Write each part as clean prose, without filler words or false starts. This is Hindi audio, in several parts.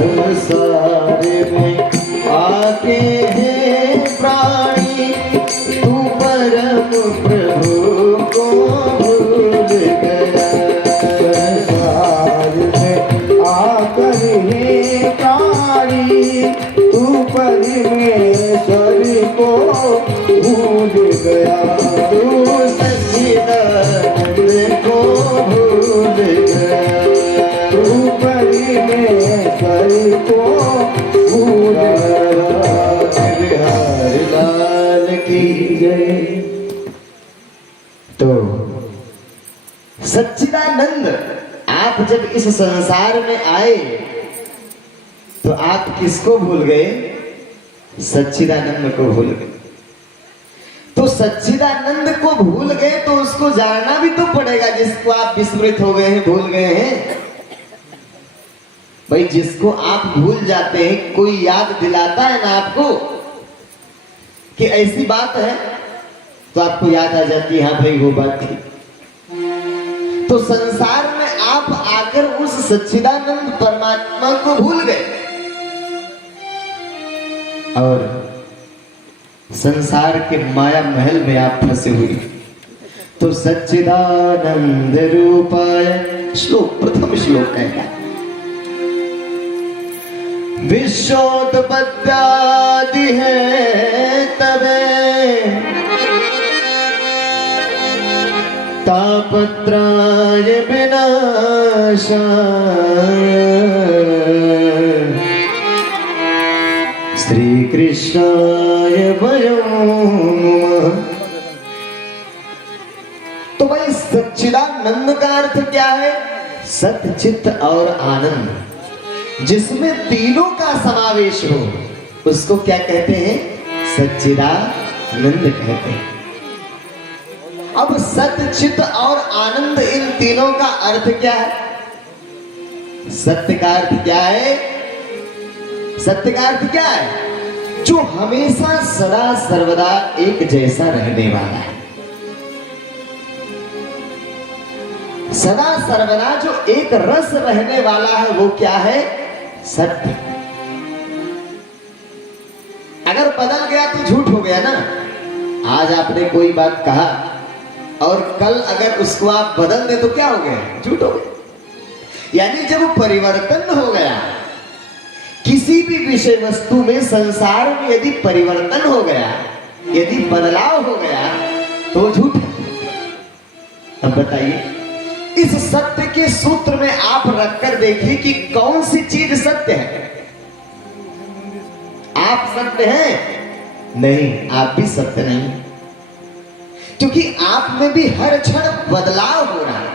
संसार में आके है प्राणी, तू परम प्रभु को भूल गया। संसार में आकर हे प्राणी, तू परमेश्वर को भूल गया। तू सच्चिदानंद को भूल गया। तू परमेश्वर को भूल गया। बिहारी लाल की जय। तो सच्चिदानंद आप जब इस संसार में आए तो आप किसको भूल गए? सच्चिदानंद को भूल गए। तो सच्चिदानंद को भूल गए तो उसको जानना भी तो पड़ेगा जिसको आप विस्मृत हो गए हैं, भूल गए हैं। भाई जिसको आप भूल जाते हैं कोई याद दिलाता है ना आपको कि ऐसी बात है, तो आपको याद आ जाती है, हाँ भाई वो बात थी। तो संसार में आप आकर उस सच्चिदानंद परमात्मा को भूल गए और संसार के माया महल में आप फंसे हुए। तो सच्चिदानंद रूपाय श्लोक, प्रथम श्लोक है, विश्वोत्पत्त्यादि है तबे, तापत्राय विनाशाय, श्री कृष्णाय वयम्। तो भाई सच्चिदानंद का अर्थ क्या है? सत्य, चित्त और आनंद, जिसमें तीनों का समावेश हो उसको क्या कहते हैं? सच्चिदानंद कहते हैं। अब सत्य, चित्त और आनंद, इन तीनों का अर्थ क्या है? सत्य का अर्थ क्या है? सत्य का अर्थ क्या है? जो हमेशा सदा सर्वदा एक जैसा रहने वाला है। सदा सर्वदा जो एक रस रहने वाला है वो क्या है? सत्य। अगर बदल गया तो झूठ हो गया ना। आज आपने कोई बात कहा और कल अगर उसको आप बदल दे तो क्या हो गया? झूठ हो गया। यानी जब परिवर्तन हो गया किसी भी विषय वस्तु में, संसार में यदि परिवर्तन हो गया, यदि बदलाव हो गया तो झूठ है। अब बताइए, इस सत्य के सूत्र में आप रखकर देखिए कि कौन सी चीज सत्य है। आप सत्य हैं? नहीं, आप भी सत्य नहीं, क्योंकि आप में भी हर क्षण बदलाव हो रहा है,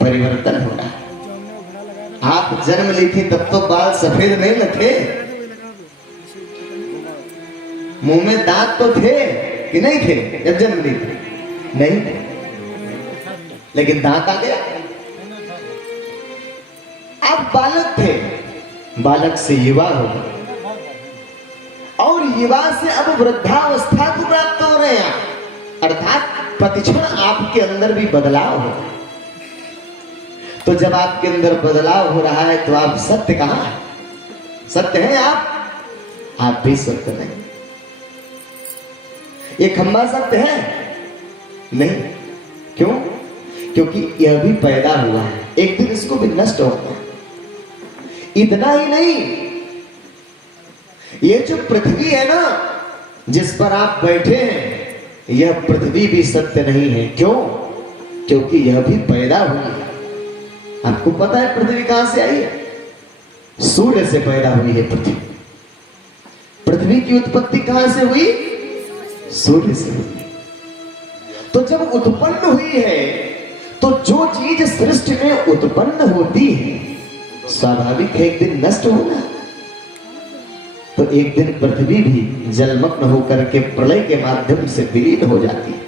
परिवर्तन हो रहा है। आप जन्म ली थी तब तो बाल सफेद नहीं न थे, मुंह में दांत तो थे कि नहीं थे जब जन्म ली थी? नहीं थे, लेकिन दांत आ गया। आप बालक थे, बालक से युवा हो गए और युवा से अब वृद्धावस्था को प्राप्त हो रहे हैं, अर्थात प्रतिक्षण आपके अंदर भी बदलाव हो। तो जब आपके अंदर बदलाव हो रहा है तो आप सत्य कहां है? सत्य है आप भी सत्य नहीं। ये खंबा सत्य है? नहीं। क्यों? क्योंकि यह भी पैदा हुआ है, एक दिन इसको भी नष्ट होगा। इतना ही नहीं, ये जो पृथ्वी है ना जिस पर आप बैठे हैं, यह पृथ्वी भी सत्य नहीं है। क्यों? क्योंकि यह भी पैदा हुई है। आपको पता है पृथ्वी कहां से आई है? सूर्य से पैदा हुई है पृथ्वी। पृथ्वी की उत्पत्ति कहां से हुई? सूर्य से हुई। तो जब उत्पन्न हुई है तो जो चीज सृष्टि में उत्पन्न होती है स्वाभाविक है एक दिन नष्ट होगा। तो एक दिन पृथ्वी भी जलमग्न होकर के प्रलय के माध्यम से विलीन हो जाती है,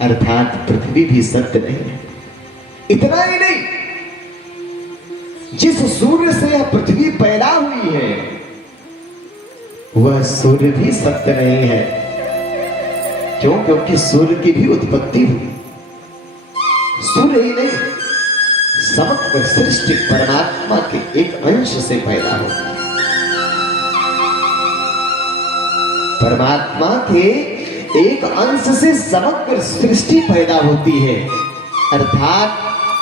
अर्थात पृथ्वी भी सत्य नहीं है। इतना ही नहीं, जिस सूर्य से यह पृथ्वी पैदा हुई है वह सूर्य भी सत्य नहीं है। क्यों? क्योंकि सूर्य की भी उत्पत्ति हुई। सूर्य ही नहीं, समग्र सृष्टि परमात्मा के एक अंश से पैदा होती है। परमात्मा के एक अंश से समग्र सृष्टि पैदा होती है। अर्थात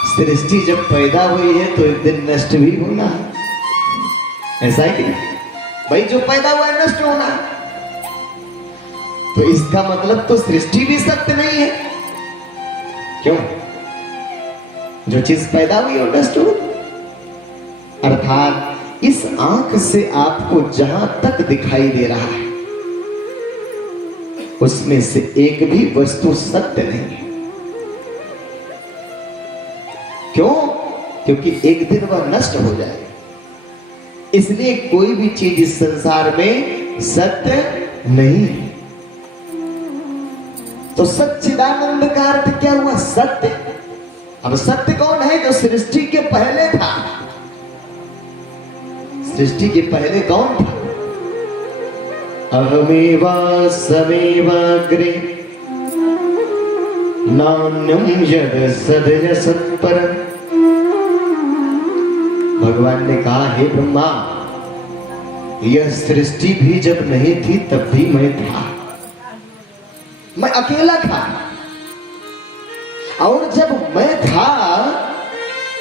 सृष्टि जब पैदा हुई है तो एक दिन नष्ट भी होना है। ऐसा है कि नहीं भाई, जो पैदा हुआ है नष्ट होना है। तो इसका मतलब तो सृष्टि भी सत्य नहीं है। क्यों? जो चीज पैदा हुई और नष्ट हुई। अर्थात इस आंख से आपको जहां तक दिखाई दे रहा है उसमें से एक भी वस्तु सत्य नहीं है। क्यों? क्योंकि एक दिन वह नष्ट हो जाए। इसलिए कोई भी चीज इस संसार में सत्य नहीं है। तो सच्चिदानंद का अर्थ क्या हुआ? सत्य। अब सत्य कौन है? जो सृष्टि के पहले था। सृष्टि के पहले कौन था? अहमेवा समेवाग्रे नान्यम यद सदय सत्पर। भगवान ने कहा, हे ब्रह्मा, यह सृष्टि भी जब नहीं थी तब भी मैं था। मैं अकेला था। और जब मैं था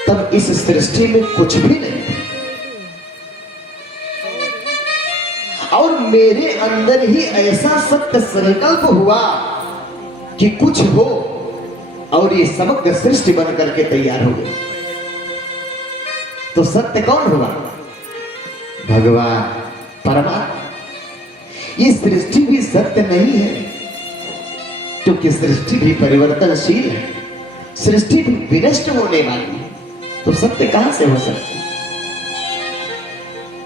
तब इस सृष्टि में कुछ भी नहीं था। और मेरे अंदर ही ऐसा सत्य संकल्प हुआ कि कुछ हो और ये समग्र सृष्टि बन करके तैयार हो गई। तो सत्य कौन हुआ? भगवान परमात्मा। ये सृष्टि भी सत्य नहीं है क्योंकि सृष्टि भी परिवर्तनशील है। सृष्टि भी विनष्ट होने वाली है। तो सत्य कहां से हो सकता है?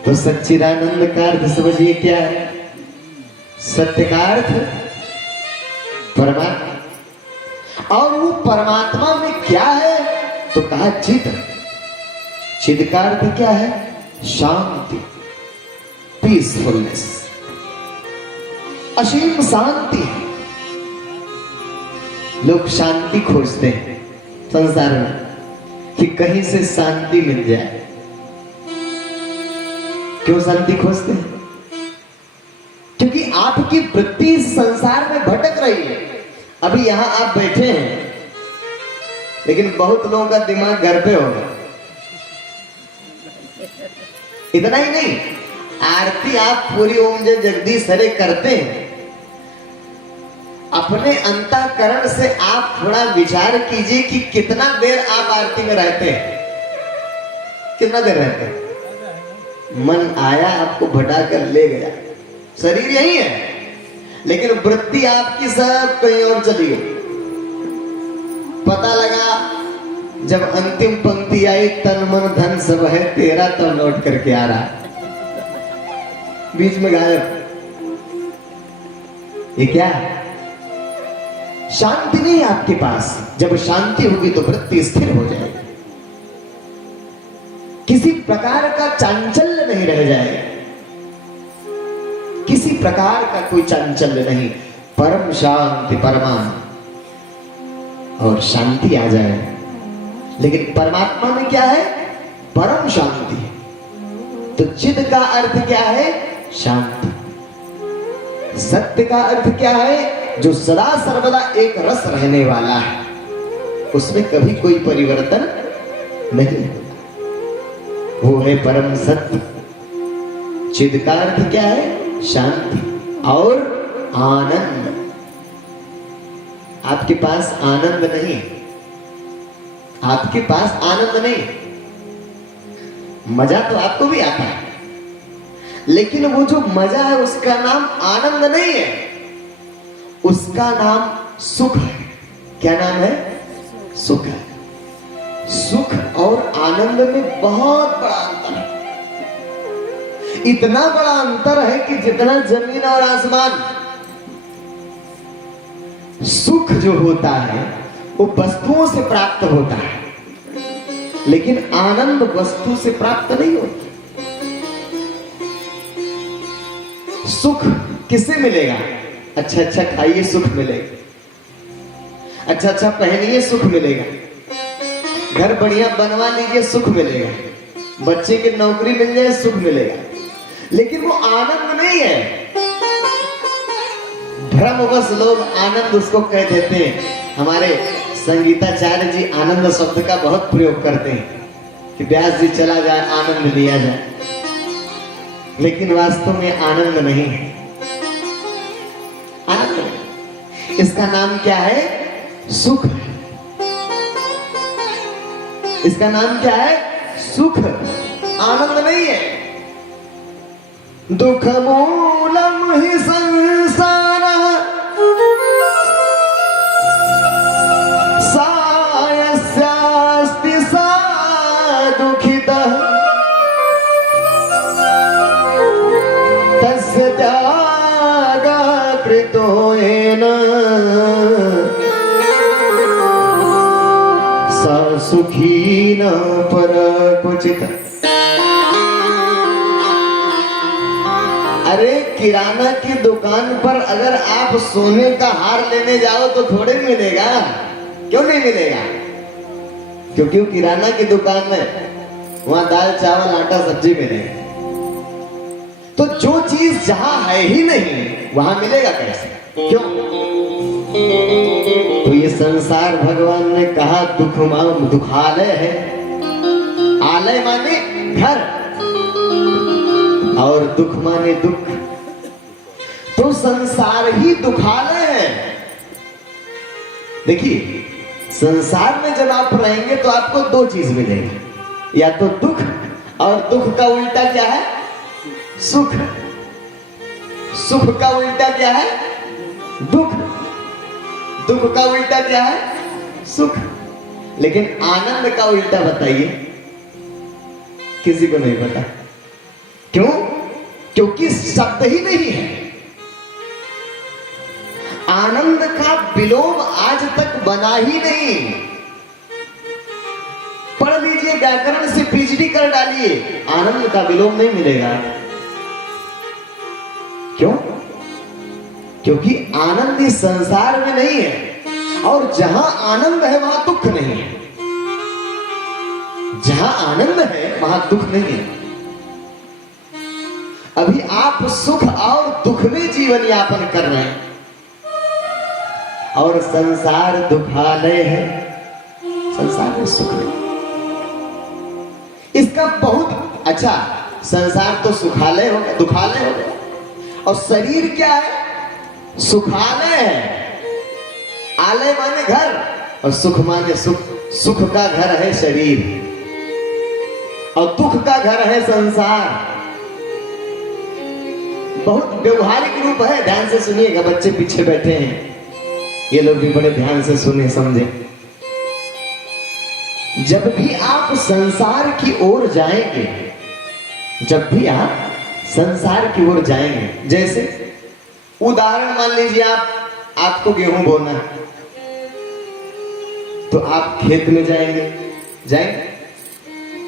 तो सच्चिदानंद का अर्थ समझिए क्या है? सत्य का अर्थ परमात्मा। और वो परमात्मा में क्या है? तो कहा चिद। चिद का अर्थ क्या है? शांति, पीसफुलनेस, असीम शांति है। लोग शांति खोजते हैं संसार में कि कहीं से शांति मिल जाए। क्यों शांति खोजते हैं? क्योंकि आपकी वृत्ति संसार में भटक रही है। अभी यहां आप बैठे हैं लेकिन बहुत लोगों का दिमाग घर पे होगा। इतना ही नहीं, आरती आप पूरी ओम जय जगदीश हरे करते हैं। अपने अंतःकरण से आप थोड़ा विचार कीजिए कि कितना देर आप आरती में रहते हैं। कितना देर रहते हैं? मन आया आपको भटा कर ले गया। शरीर यही है लेकिन वृत्ति आपकी सब कहीं और चली गई। पता लगा जब अंतिम पंक्ति आई, तन मन धन सब है तेरा, तो लौट करके आ रहा, बीच में गायब। ये क्या है? शांति नहीं आपके पास। जब शांति होगी तो वृत्ति स्थिर हो जाएगी। किसी प्रकार का चांचल्य नहीं रह जाएगा। किसी प्रकार का कोई चांचल्य नहीं। परम शांति, परमानंद और शांति आ जाए। लेकिन परमात्मा में क्या है? परम शांति है। तो चिद का अर्थ क्या है? शांति। सत्य का अर्थ क्या है? जो सदा सर्वदा एक रस रहने वाला है, उसमें कभी कोई परिवर्तन नहीं होता। वो है परम सत्य। चिद का अर्थ क्या है? शांति और आनंद। आपके पास आनंद नहीं, आपके पास आनंद नहीं। मजा तो आपको भी आता है लेकिन वो जो मजा है उसका नाम आनंद नहीं है, उसका नाम सुख है। क्या नाम है? सुख है। सुख और आनंद में बहुत बड़ा अंतर है। इतना बड़ा अंतर है कि जितना जमीन और आसमान। सुख जो होता है वो वस्तुओं से प्राप्त होता है लेकिन आनंद वस्तु से प्राप्त नहीं होता। सुख किससे मिलेगा? अच्छा अच्छा खाइए सुख मिलेगा, अच्छा अच्छा पहनिए सुख मिलेगा, घर बढ़िया बनवा लीजिए, सुख मिलेगा, बच्चे की नौकरी मिल जाए, सुख मिलेगा, लेकिन वो आनंद नहीं है। भ्रमवश लोग आनंद उसको कह देते हैं। हमारे संगीताचार्य जी आनंद शब्द का बहुत प्रयोग करते हैं कि व्यास जी चला जाए, आनंद लिया जाए, लेकिन वास्तव में आनंद नहीं है। आनंद नहीं। इसका नाम क्या है? सुख। इसका नाम क्या है? सुख, आनंद नहीं है। दुख मूलम ही संसार सायस्यास्ति सा दुखितः तस्य त्यागः कृतो येन स सुखी न परक्वचित्। अरे किराना की दुकान पर अगर आप सोने का हार लेने जाओ तो थोड़े मिलेगा। क्यों नहीं मिलेगा? क्योंकि वो किराना की दुकान में वहां दाल चावल आटा सब्जी मिलेगा। तो जो चीज जहां है ही नहीं वहां मिलेगा कैसे? क्यों? तो ये संसार भगवान ने कहा दुखालय है। आलय माने घर और दुख माने दुख। तो संसार ही दुखालय है। देखिए, संसार में जब आप रहेंगे तो आपको दो चीज मिलेगी, या तो दुख, और दुख का उल्टा क्या है? सुख। सुख का उल्टा क्या है? दुख। दुख का उल्टा क्या है? सुख। लेकिन आनंद का उल्टा बताइए, किसी को नहीं पता। क्यों? क्योंकि शब्द ही नहीं है। आनंद का विलोम आज तक बना ही नहीं। पढ़ लीजिए, व्याकरण से पीएचडी कर डालिए, आनंद का विलोम नहीं मिलेगा। क्यों? क्योंकि आनंद इस संसार में नहीं है, और जहां आनंद है वहां दुख नहीं है। जहां आनंद है वहां दुख नहीं है। अभी आप सुख और दुख में जीवन यापन कर रहे हैं, और संसार दुखालय है, संसार में सुख नहीं। इसका बहुत अच्छा, संसार तो सुखालय हो गया, दुखालय हो गया, और शरीर क्या है? सुखालय है। आलय माने घर, और सुख माने सुख। सुख का घर है शरीर, और दुख का घर है संसार। बहुत व्यवहारिक रूप है, ध्यान से सुनिएगा। बच्चे पीछे बैठे हैं, ये लोग भी बड़े ध्यान से सुने समझे। जब भी आप संसार की ओर जाएंगे, जब भी आप संसार की ओर जाएंगे, जैसे उदाहरण मान लीजिए, आपको गेहूं बोना है, तो आप खेत में जाएंगे,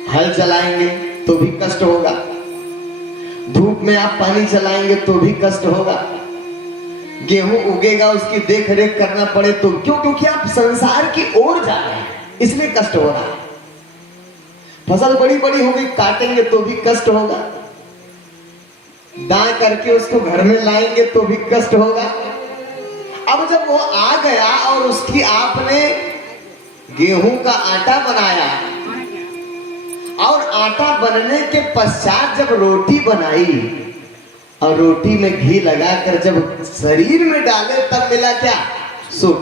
हल चलाएंगे तो भी कष्ट होगा, धूप में आप पानी चलाएंगे तो भी कष्ट होगा, गेहूं उगेगा उसकी देख रेख करना पड़े तो। क्यों? क्योंकि आप संसार की ओर जा रहे हैं, इसलिए कष्ट हो रहा है। फसल बड़ी बड़ी होगी, काटेंगे तो भी कष्ट होगा, दाएं करके उसको घर में लाएंगे तो भी कष्ट होगा। अब जब वो आ गया और उसकी आपने गेहूं का आटा बनाया, और आटा बनने के पश्चात जब रोटी बनाई, और रोटी में घी लगाकर जब शरीर में डाले, तब मिला क्या? सुख।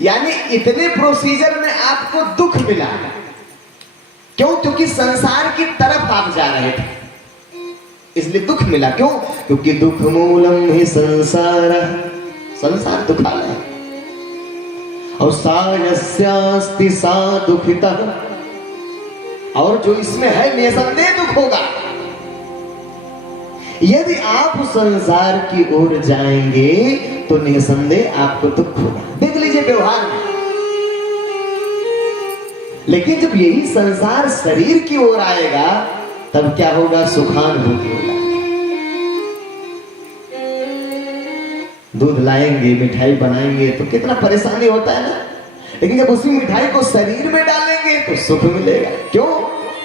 यानी इतने प्रोसीजर में आपको दुख मिला। क्यों? क्योंकि संसार की तरफ आप जा रहे थे, इसलिए दुख मिला। क्यों? क्योंकि दुख मूलम ही संसार, संसार दुखालय है। और सायस्यास्ति सा दुखितः, और जो इसमें है निसंदेह दुख होगा। यदि आप संसार की ओर जाएंगे तो निसंदेह आपको दुख होगा। देख लीजिए व्यवहार में। लेकिन जब यही संसार शरीर की ओर आएगा, तब क्या होगा? सुखानुभूति होगा। दूध लाएंगे, मिठाई बनाएंगे तो कितना परेशानी होता है ना। लेकिन जब उसी मिठाई को शरीर में डालेंगे तो सुख मिलेगा। क्यों?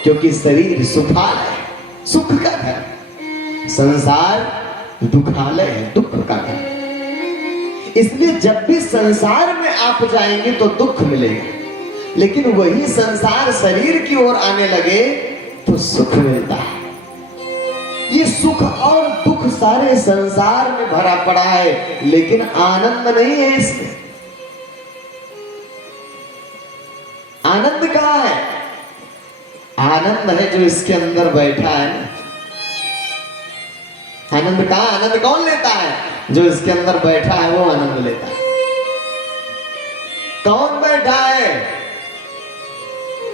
क्योंकि शरीर सुखालय है, सुख का घर। संसार दुखालय है, दुख का घर। इसलिए जब भी संसार में आप जाएंगे तो दुख मिलेगा, लेकिन वही संसार शरीर की ओर आने लगे तो सुख मिलता है। ये सुख और दुख सारे संसार में भरा पड़ा है, लेकिन आनंद नहीं है इसमें। आनंद कहाँ है? आनंद है जो इसके अंदर बैठा है। आनंद कहाँ? आनंद कौन लेता है? जो इसके अंदर बैठा है वो आनंद लेता है। कौन बैठा है?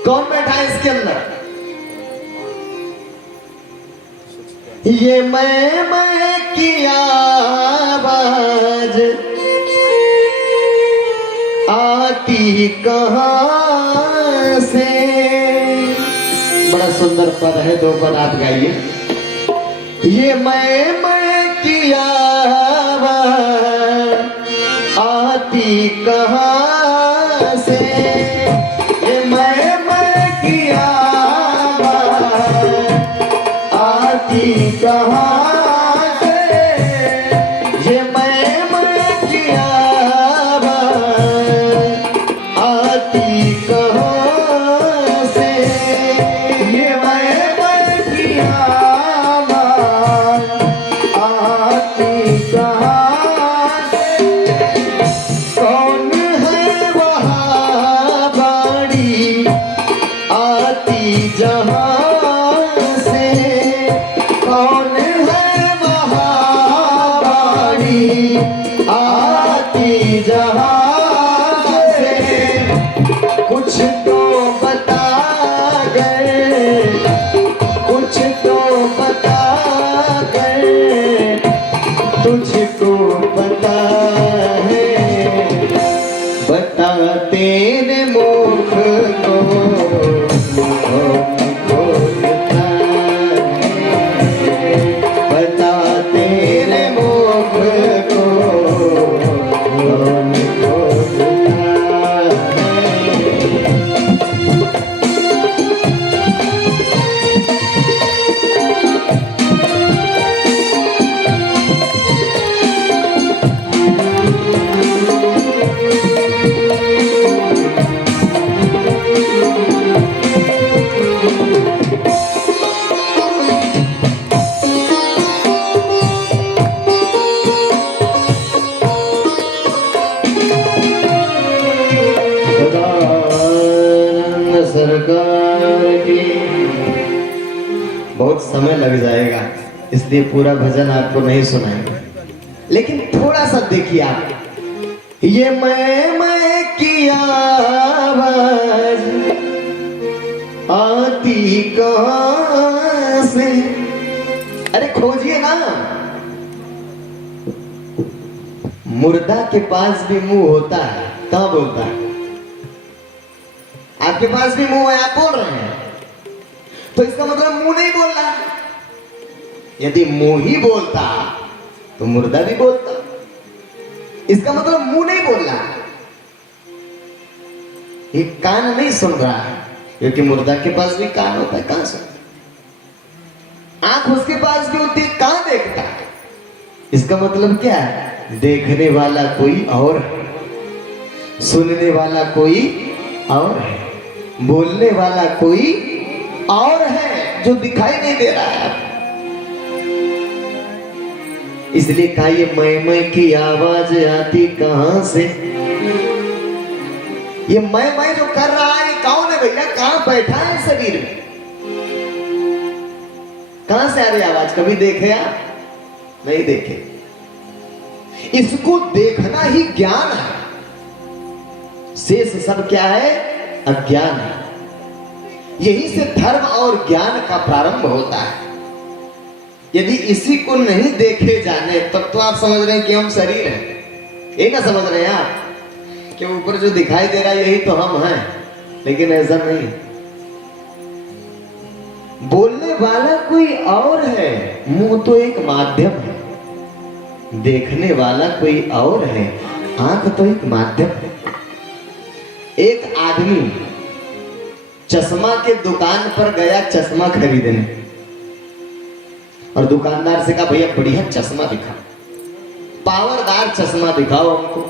कौन बैठा है इसके अंदर? ये मैं की आवाज आती कहां से। बड़ा सुंदर पद है, दो पद आप गाइए। ये मैं की आवाज आती कहां से। ये मैं की आवाज आती कहां से। ये मैं की आवाज आती कहां से। ये मैं की आवाज आती कहां से। कौन है वहाँ बाड़ी आती जहां से। कौन है वहाँ बाड़ी आती जहां से। कुछ तो बता गए, कुछ तो बता गए, तुझको पता है। बता तेरे मुख को कौन खोलता है। बता तेरे मुख को कौन खोलता है। सदानंद सरकार की। बहुत समय लग जाएगा, इसलिए पूरा भजन आपको नहीं सुनाएंगे, लेकिन थोड़ा सा देखिए आप। ये मैं की आवाज आती कहां से। अरे खोजिए ना। मुर्दा के पास भी मुंह होता है, कहाँ बोलता है? आपके पास भी मुंह है, आप बोल रहे हैं, तो इसका मतलब मुंह नहीं बोल रहा। यदि मुंह ही बोलता तो मुर्दा भी बोलता। इसका मतलब मुंह नहीं बोल रहा, ये कान नहीं सुन रहा है, क्योंकि मुर्दा के पास भी कान होता है, कहां सुनता। आंख उसके पास भी होती है, कहां देखता है। इसका मतलब क्या है? देखने वाला कोई और है, सुनने वाला कोई और है, बोलने वाला कोई और है, जो दिखाई नहीं दे रहा है। इसलिए कहा ये मैं की आवाज आती कहां से। ये मैं जो कर रहा है, ये कौन है भैया? कहां बैठा है शरीर में? कहां से आ रही आवाज? कभी देखे आप? नहीं देखे। इसको देखना ही ज्ञान है, शेष सब क्या है? अज्ञान है। यही से धर्म और ज्ञान का प्रारंभ होता है। यदि इसी को नहीं देखे जाने, तब तो आप समझ रहे हैं कि हम शरीर हैं। ये ना समझ रहे हैं आप कि ऊपर जो दिखाई दे रहा है यही तो हम हैं, लेकिन ऐसा नहीं। बोलने वाला कोई और है, मुंह तो एक माध्यम है। देखने वाला कोई और है, आंख तो एक माध्यम है। एक आदमी चश्मा के दुकान पर गया चश्मा खरीदने, और दुकानदार से कहा भैया बढ़िया चश्मा दिखा, पावरदार चश्मा दिखाओ हमको।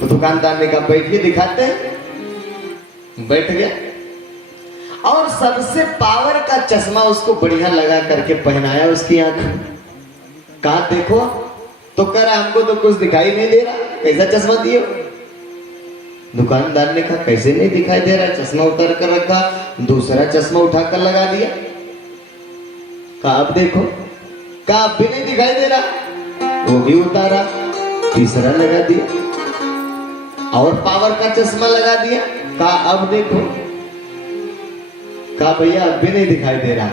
तो दुकानदार ने कहा बैठिए दिखाते हैं। बैठ गया और सबसे पावर का चश्मा उसको बढ़िया लगा करके पहनाया उसकी आंख। कहा देखो, तो कर हमको तो कुछ दिखाई नहीं दे रहा, कैसा चश्मा दिए? दुकानदार ने कहा कैसे नहीं दिखाई दे रहा? चश्मा उतार कर रखा, दूसरा चश्मा उठाकर लगा दिया। कहा अब देखो, कहा अब भी नहीं दिखाई दे रहा, वो भी उतारा, तीसरा लगा दिया और पावर का चश्मा लगा दिया। कहा अब देखो, कहा भैया अब भी नहीं दिखाई दे रहा।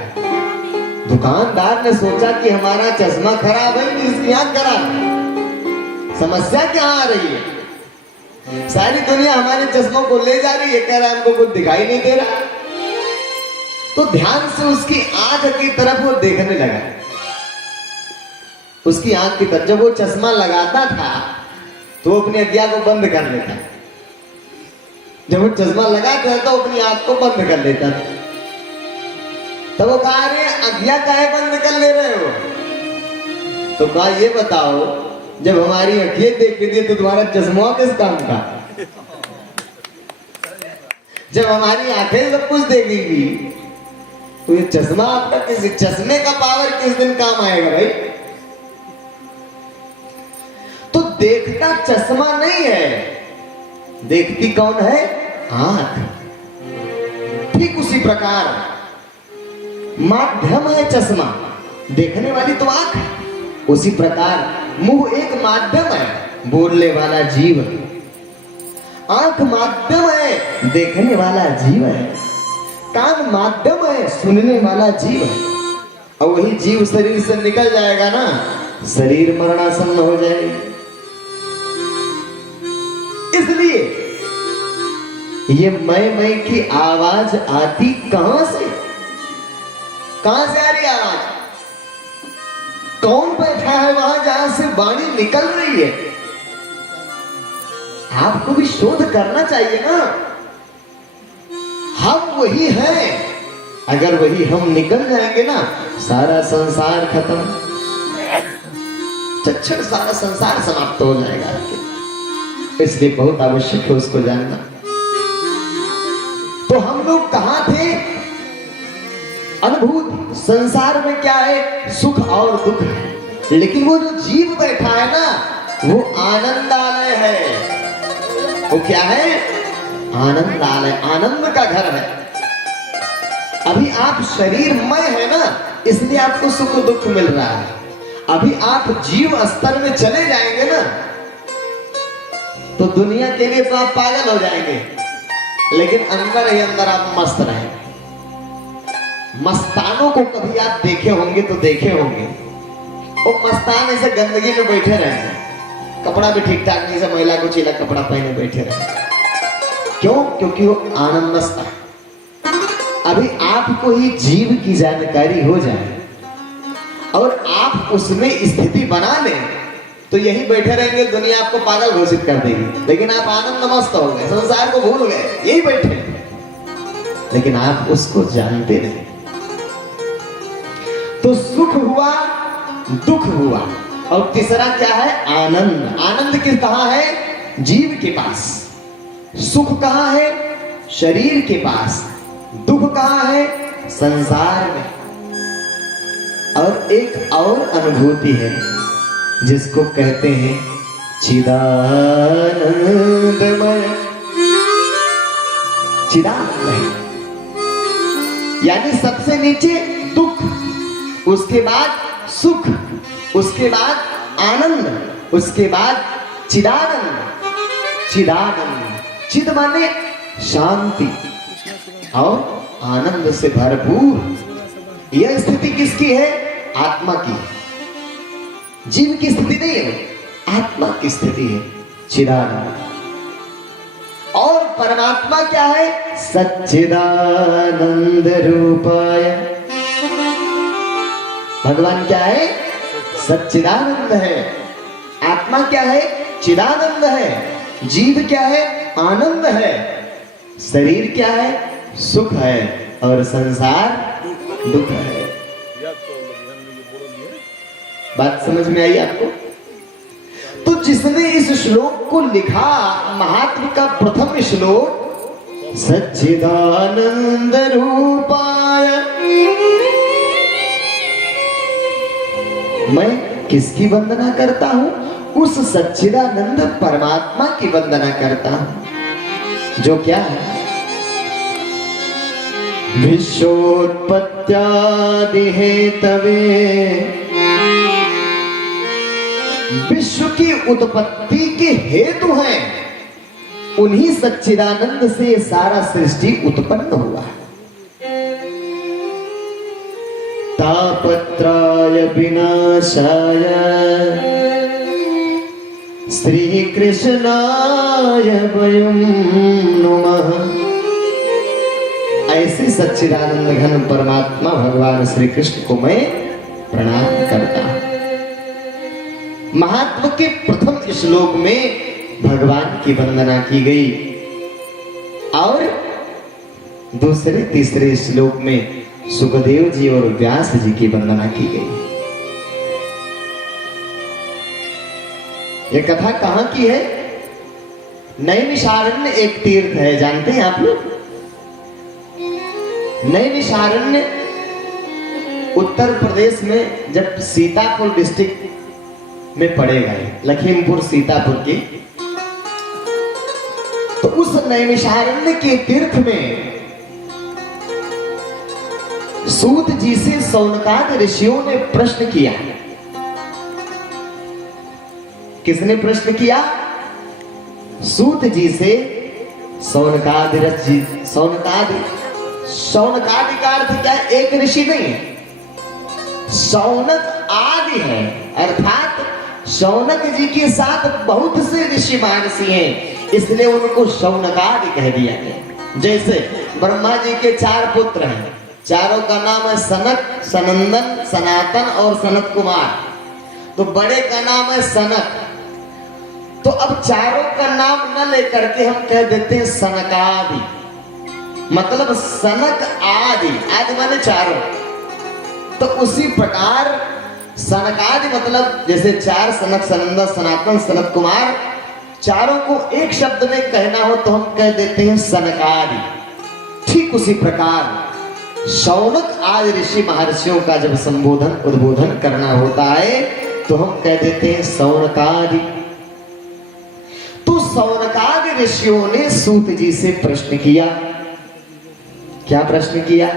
दुकानदार ने सोचा कि हमारा चश्मा खराब है कि इसकी आंख खराब है, समस्या क्या आ रही है? सारी दुनिया हमारे चश्मों को ले जा रही है, कह रहा है हमको कुछ दिखाई नहीं दे रहा। तो ध्यान से उसकी आंख की तरफ वो देखने लगा। उसकी आंख की तरफ, जब वो चश्मा लगाता था तो अपनी अज्ञा को बंद कर लेता, जब वो चश्मा लगाता तो अपनी आंख को बंद कर लेता। तो वो कहा अरे अज्ञा काहे बंद कर ले रहे हो? तो कहा ये बताओ, जब हमारी आंखें देखती थी तो तुम्हारा चश्मा किस काम का? जब हमारी आंखें सब कुछ देखेंगी तो ये चश्मा आपका किसी, चश्मे का पावर किस दिन काम आएगा भाई? तो देखता चश्मा नहीं है, देखती कौन है? आंख। ठीक उसी प्रकार माध्यम है चश्मा, देखने वाली तो आंख। उसी प्रकार मुंह एक माध्यम है, बोलने वाला जीव है। आंख माध्यम है, देखने वाला जीव है। कान माध्यम है, सुनने वाला जीव है। और वही जीव शरीर से निकल जाएगा ना, शरीर मरणासन्न हो जाएगा। इसलिए ये मैं की आवाज आती कहां से? कहां से आ रही आवाज? कौन बैठा है वहां जहां से वाणी निकल रही है? आपको भी शोध करना चाहिए ना। हम वही हैं, अगर वही हम निकल जाएंगे ना, सारा संसार खत्म, चक्षण सारा संसार समाप्त हो जाएगा। इसलिए बहुत आवश्यक है उसको जानना। तो हम लोग कहां थे? अनुभूत संसार में क्या है? सुख और दुख है। लेकिन वो जो जीव बैठा है ना, वो आनंदालय है। वो क्या है? आनंदालय, आनंद का घर है। अभी आप शरीरमय है ना, इसलिए आपको सुख दुख मिल रहा है। अभी आप जीव स्तर में चले जाएंगे ना, तो दुनिया के लिए तो आप पागल हो जाएंगे, लेकिन अंदर ही अंदर आप मस्त रहेंगे। मस्तानों को कभी आप देखे होंगे तो देखे होंगे, वो मस्तान ऐसे गंदगी में बैठे रहेंगे, कपड़ा भी ठीक ठाक नहीं से, महिला को चीला कपड़ा पहने बैठे रहेंगे। क्यों? क्योंकि वो आनंद मस्त है। अभी आपको ही जीव की जानकारी हो जाए और आप उसमें स्थिति बना लें, तो यही बैठे रहेंगे, दुनिया आपको पागल घोषित कर देगी, लेकिन आप आनंद मस्त हो गए, संसार को भूल गए, यही बैठे। लेकिन आप उसको जानते नहीं। तो सुख हुआ, दुख हुआ, और तीसरा क्या है? आनंद। आनंद किस कहां है? जीव के पास। सुख कहां है? शरीर के पास। दुख कहां है? संसार में। और एक और अनुभूति है जिसको कहते हैं चिदानंदमय। चिदानंदमय यानी सबसे नीचे दुख, उसके बाद सुख, उसके बाद आनंद, उसके बाद चिदानंद। चिदानंद, चिद माने शांति और आनंद से भरपूर। यह स्थिति किसकी है? आत्मा की। जीव की स्थिति नहीं है, आत्मा की स्थिति है चिदानंद। और परमात्मा क्या है? सच्चिदानंद रूपाय। भगवान क्या है? सच्चिदानंद है। आत्मा क्या है? चिदानंद है। जीव क्या है? आनंद है। शरीर क्या है? सुख है। और संसार दुख है। बात समझ में आई आपको? तो जिसने इस श्लोक को लिखा, महात्म का प्रथम श्लोक, सच्चिदानंद रूपाय, मैं किसकी वंदना करता हूं? उस सच्चिदानंद परमात्मा की वंदना करता हूं, जो क्या है? विश्वोत्पत्त्यादि हेतवे, विश्व की उत्पत्ति के हेतु हैं। उन्हीं सच्चिदानंद से सारा सृष्टि उत्पन्न हुआ है। तापत्राय विनाशाय श्री कृष्णाय वयं नमः। ऐसे सच्चिदानंद घन परमात्मा भगवान श्री कृष्ण को मैं प्रणाम करता हूं। महात्म के प्रथम श्लोक में भगवान की वंदना की गई और दूसरे तीसरे श्लोक में सुखदेव जी और व्यास जी की वंदना की गई। यह कथा कहां की है? नैमिषारण्य एक तीर्थ है, जानते हैं आप लोग? नैमिषारण्य उत्तर प्रदेश में, जब सीतापुर डिस्ट्रिक्ट में पड़ेगा, लखीमपुर सीतापुर की, तो उस नैमिषारण्य के तीर्थ में सूत जी से शौनकादि ऋषियों ने प्रश्न किया। किसने प्रश्न किया? सूत जी से शौनकादि ऋषि। शौनकादि का अर्थ क्या है? एक ऋषि नहीं है, शौनक आदि है, अर्थात शौनक जी के साथ बहुत से ऋषि महर्षि हैं, इसलिए उनको शौनकादि कह दिया गया। जैसे ब्रह्मा जी के 4 पुत्र हैं, चारों का नाम है सनक, सनंदन, सनातन और सनत कुमार। तो बड़े का नाम है सनक। तो अब चारों का नाम न लेकर के हम कह देते हैं सनकादि, मतलब सनक आदि, आदि माने चारों। तो उसी प्रकार सनकादि मतलब जैसे 4 सनक, सनंदन, सनातन, सनत कुमार, चारों को एक शब्द में कहना हो तो हम कह देते हैं सनकादि। ठीक उसी प्रकार शौनक आदि ऋषि महर्षियों का जब संबोधन उद्बोधन करना होता है तो हम कह देते हैं शौनकादि। तो शौनकादि ऋषियों ने सूत जी से प्रश्न किया। क्या प्रश्न किया?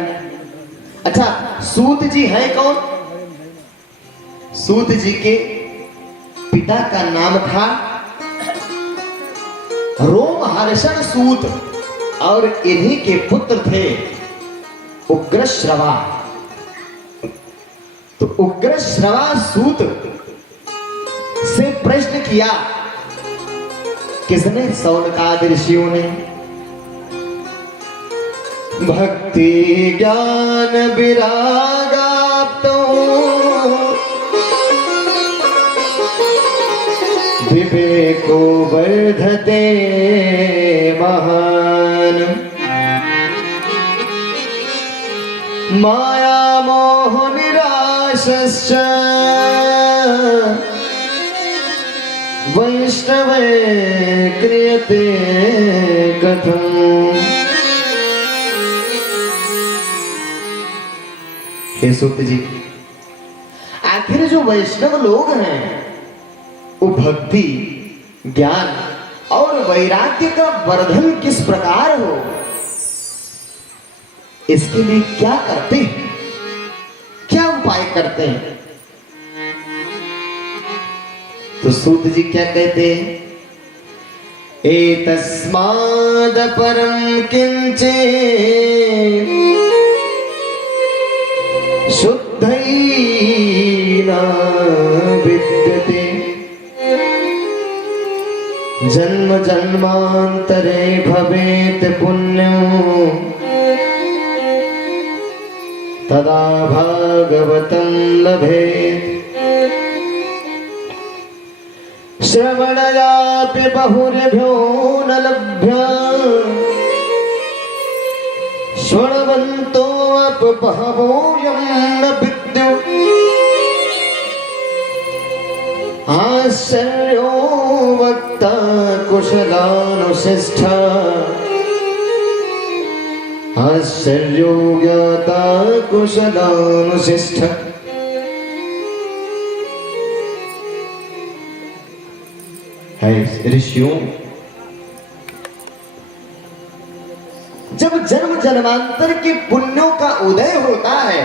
अच्छा, सूत जी हैं कौन? सूत जी के पिता का नाम था रोमहर्षण सूत और इन्हीं के पुत्र थे उग्रश्रवा। तो उग्रश्रवा सूत से प्रश्न किया। किसने? शौनकादि ऋषियों ने। भक्ति ज्ञान विरागाप्तो विवेको वर्धते महान, माया मोह निराशश्च वैष्णवे क्रियते कथम्। हे सूत जी, आखिर जो वैष्णव लोग हैं वो भक्ति, ज्ञान और वैराग्य का वर्धन किस प्रकार हो, इसके लिए क्या करते हैं, क्या उपाय करते हैं? तो सूत जी क्या कहते हैं? एतस्माद् परं किंचित् शुद्धैना विद्यते, जन्म जन्मांतरे भवेत् पुण्यो तदा भागवतं लभेत्। श्रवणयापि बहुर्भ्यो न लभ्य श्रवणवन्तोऽपि बहवोऽयं न विद्यु आश्चर्यो वक्ता कुशलानुशिष्ठ आश्चर्यो ज्ञाता कुशलानुशिष्ठ। है ऋषियों, जब जन्म जन्मांतर के पुण्यों का उदय होता है